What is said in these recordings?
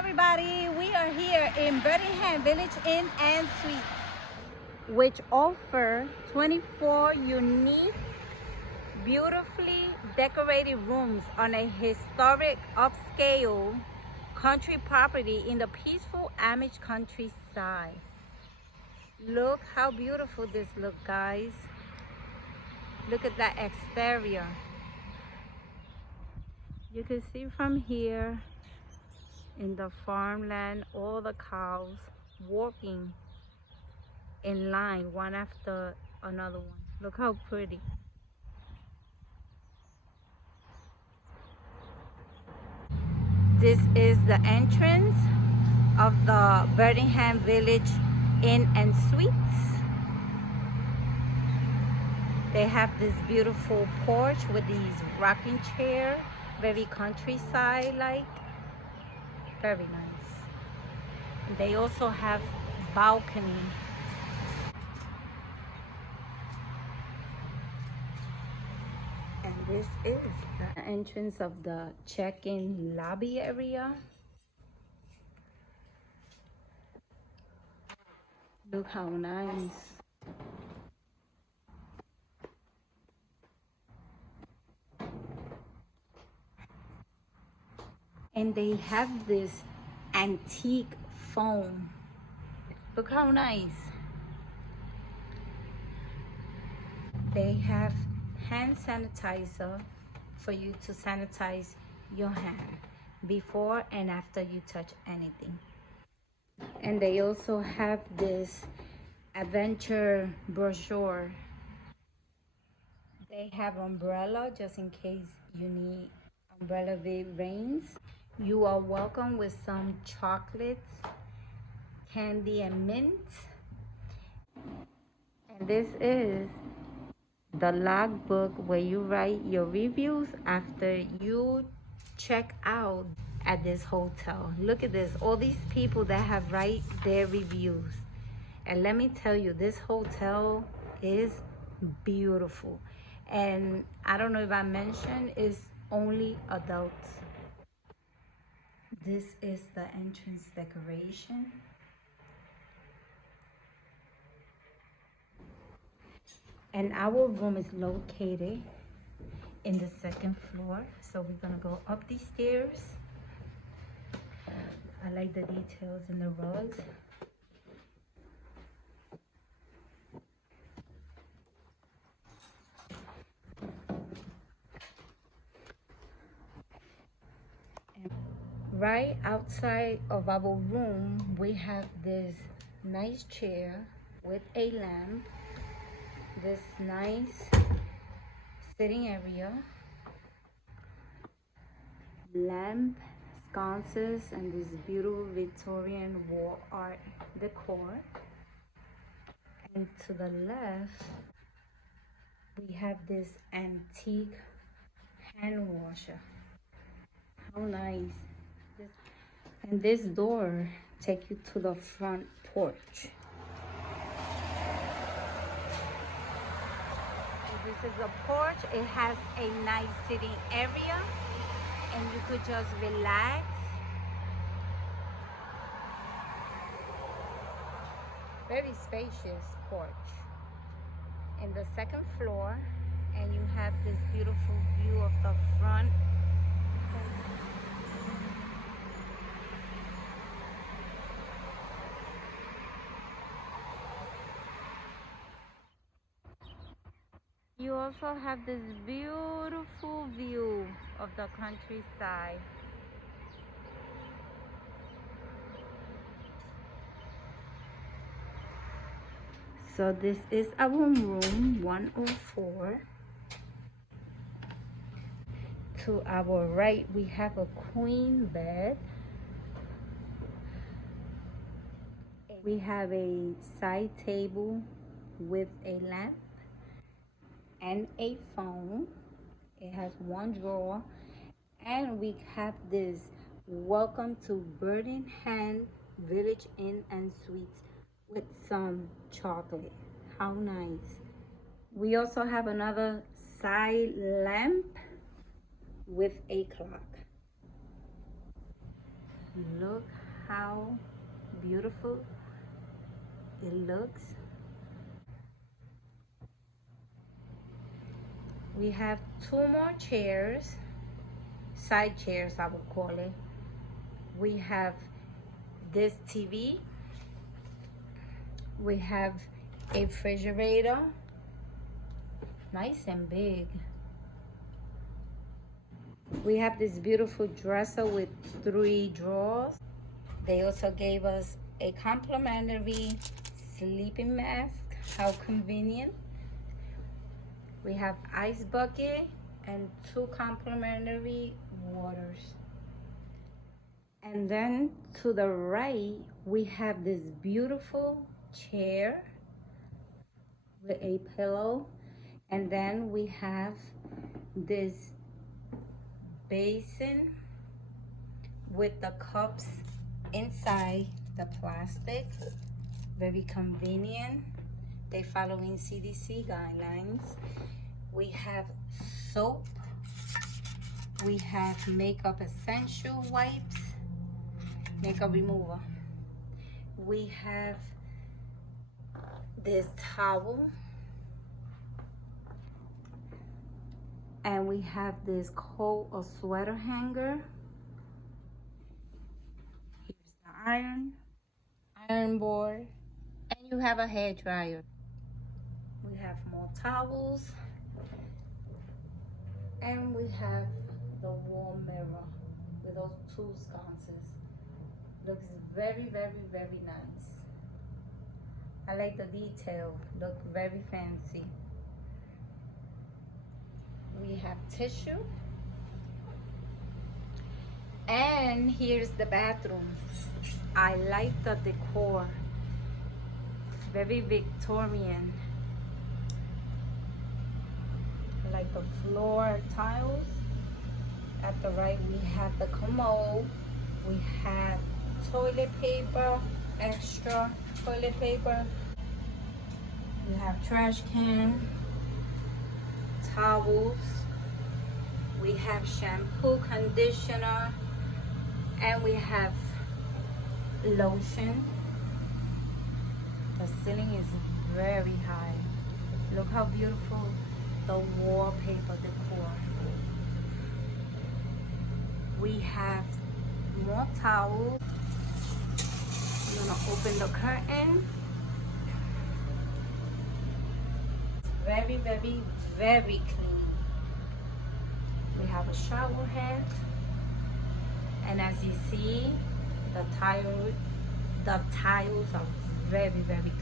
everybody, we are here in Birmingham Village Inn and Suites, which offer 24 unique, beautifully decorated rooms on a historic upscale country property in the peaceful Amish countryside. Look how beautiful this looks, guys. Look at that exterior. You can see from here in the farmland all the cows walking in line one after another one. Look how pretty. This is the entrance of the Birmingham Village Inn and Suites. They have this beautiful porch with these rocking chair, very countryside like, very nice. They also have balcony. And this is the entrance of the check-in lobby area. Look how nice. And they have this antique foam. Look how nice. They have hand sanitizer for you to sanitize your hand before and after you touch anything. And they also have this adventure brochure. They have umbrella just in case you need umbrella if it rains. You are welcome with some chocolates, candy, and mint. And this is the logbook where you write your reviews after you check out at this hotel. Look at this, all these people that have write their reviews. And let me tell you, this hotel is beautiful. And I don't know if I mentioned, it's only adults. This is the entrance decoration. And our room is located in the second floor. So we're gonna go up these stairs. I like the details in the rugs. And right outside of our room, we have this nice chair with a lamp. This nice sitting area, lamp, sconces, and this beautiful Victorian wall art decor. And to the left, we have this antique hand washer. How nice. And this door takes you to the front porch. This is a porch. It has a nice sitting area and you could just relax. Very spacious porch. In the second floor, and you have this beautiful view of the front. You also have this beautiful view of the countryside. So this is our room 104. To our right, we have a queen bed. We have a side table with a lamp and a phone. It has one drawer, and we have this welcome to Birmingham Village Inn and Suites with some chocolate. How nice. We also have another side lamp with a clock. Look how beautiful it looks. We have two more chairs, side chairs I would call it. We have this TV. We have a refrigerator, nice and big. We have this beautiful dresser with 3 drawers. They also gave us a complimentary sleeping mask. How convenient. We have ice bucket and 2 complimentary waters. And then to the right, we have this beautiful chair with a pillow. And then we have this basin with the cups inside the plastic. Very convenient. They following CDC guidelines. We have soap. We have makeup essential wipes, makeup remover. We have this towel. And we have this coat or sweater hanger. Here's the iron board, and you have a hair dryer. We have more towels, and we have the wall mirror with those 2 sconces. Looks very, very, very nice. I like the detail, look very fancy. We have tissue. And here's the bathroom. I like the decor. Very Victorian. I like the floor tiles. At the right, we have the commode. We have toilet paper, extra toilet paper. We have trash can, towels. We have shampoo, conditioner, and we have lotion. The ceiling is very high. Look how beautiful the wallpaper decor. We have more towels. I'm gonna open the curtain. Very, very, very clean. We have a shower head. And as you see, the tiles are very, very clean.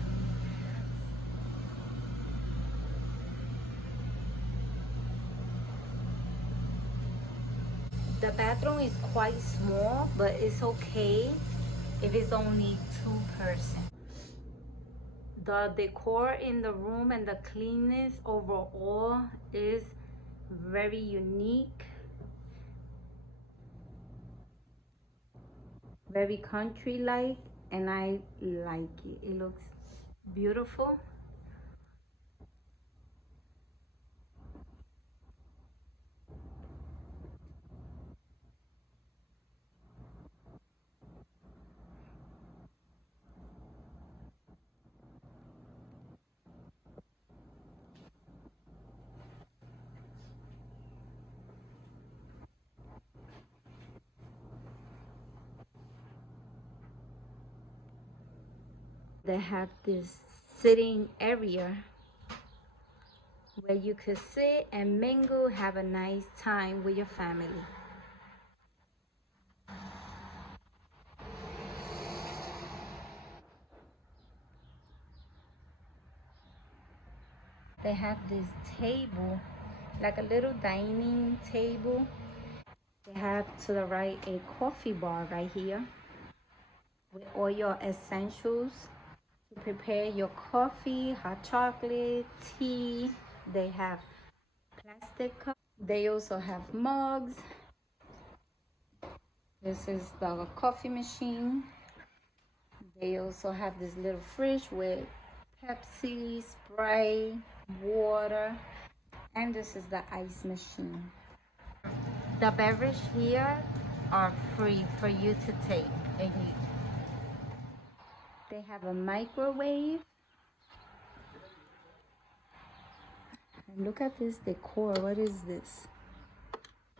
The bathroom is quite small, but it's okay if it's only 2 persons. The decor in the room and the cleanness overall is very unique, very country-like, and I like it. It looks beautiful. They have this sitting area where you could sit and mingle, have a nice time with your family. They have this table, like a little dining table. They have to the right a coffee bar right here with all your essentials to prepare your coffee, hot chocolate, tea. They have plastic cups. They also have mugs. This is the coffee machine. They also have this little fridge with Pepsi, Sprite, water, and this is the ice machine. The beverage here are free for you to take and use. They have a microwave. And look at this decor. What is this?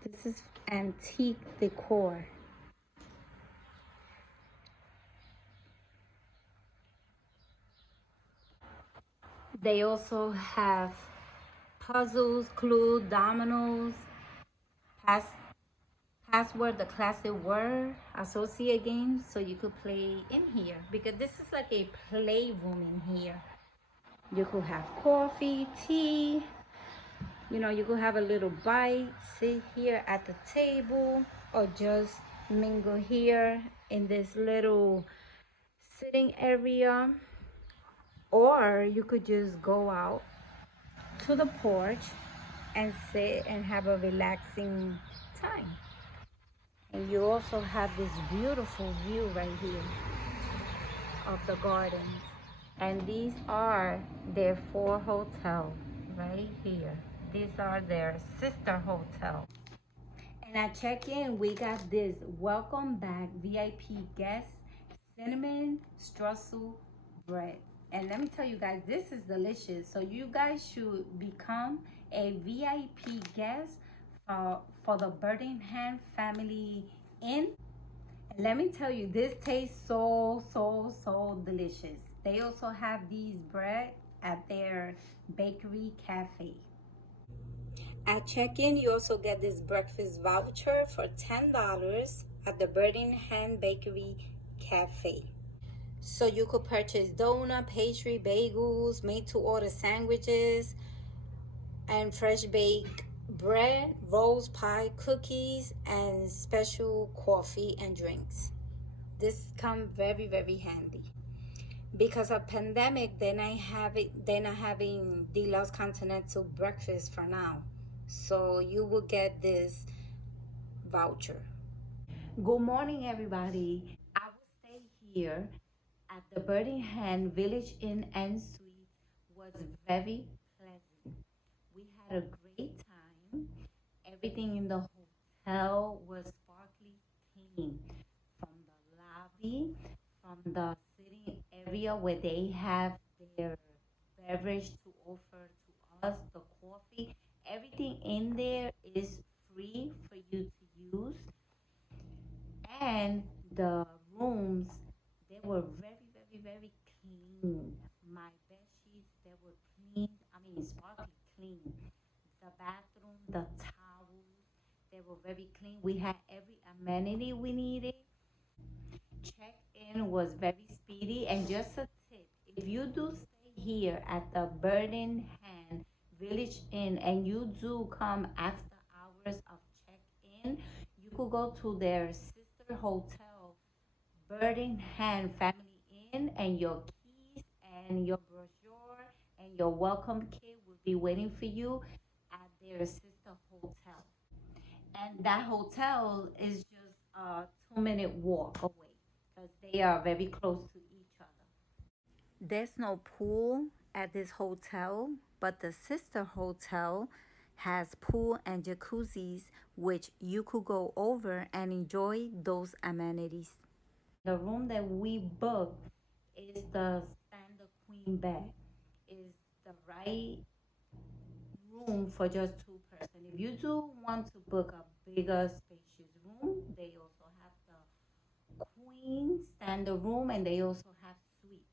This is antique decor. They also have puzzles, clue, dominoes, pass, password, the classic word associate games, so you could play in here because this is like a playroom in here. You could have coffee, tea, you know, you could have a little bite, sit here at the table, or just mingle here in this little sitting area. Or you could just go out to the porch and sit and have a relaxing time. And you also have this beautiful view right here of the gardens. And these are their 4 hotels right here. These are their sister hotel. And at check-in, we got this welcome back VIP guest cinnamon streusel bread. And let me tell you guys, this is delicious. So you guys should become a VIP guest for the Birmingham Family Inn. And let me tell you, this tastes so delicious. They also have these bread at their bakery cafe. At check-in, you also get this breakfast voucher for $10 at the Birmingham Bakery Cafe. So you could purchase donut, pastry, bagels, made-to-order sandwiches, and fresh baked bread, rolls, pie, cookies, and special coffee and drinks. This come very handy. Because of pandemic, they're not having deluxe continental breakfast for now. So you will get this voucher. Good morning, everybody. I will stay here at the Birmingham Village Inn and Suites. Was very pleasant. We had a great time. Everything in the hotel was sparkly clean. From the lobby, from the sitting area where they have their beverage to offer to us, the coffee, everything in there is free for you to use. And the rooms, they were very clean. My bed sheets, they were clean. I mean, sparkly clean. The bathroom, the towels, they were very clean. We had every amenity we needed. Check-in was very speedy. And just a tip, if you do stay here at the Birmingham Village Inn and you do come after hours of check-in, you could go to their sister hotel, Birmingham Family Inn, and your keys and your brochure and your welcome kit will be waiting for you at their sister hotel. And that hotel is just a 2-minute walk away because they are very close to each other. There's no pool at this hotel, but the sister hotel has pool and jacuzzis, which you could go over and enjoy those amenities. The room that we booked is the standard queen bed. Is the right room for just 2 person. If you do want to book a bigger spacious room, they also have the queen standard room and they also have suites.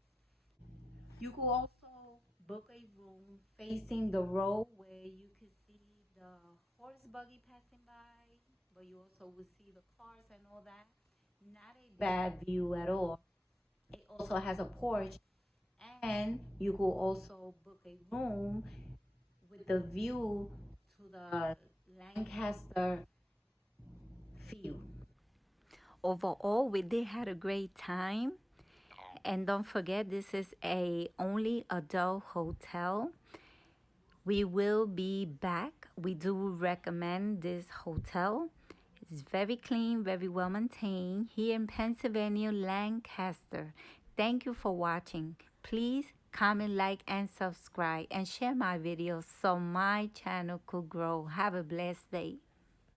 You could also book a room facing the road where you could see the horse buggy passing by, but you also would see the cars and all that. Not a bad view at all. It also has a porch, and you could also book a room with the view to the Lancaster field. Overall, we did had a great time. And don't forget, this is a only adult hotel. We will be back. We do recommend this hotel. It's very clean, very well maintained here in Pennsylvania, Lancaster. Thank you for watching. Please comment, like, and subscribe, and share my videos so my channel could grow. Have a blessed day.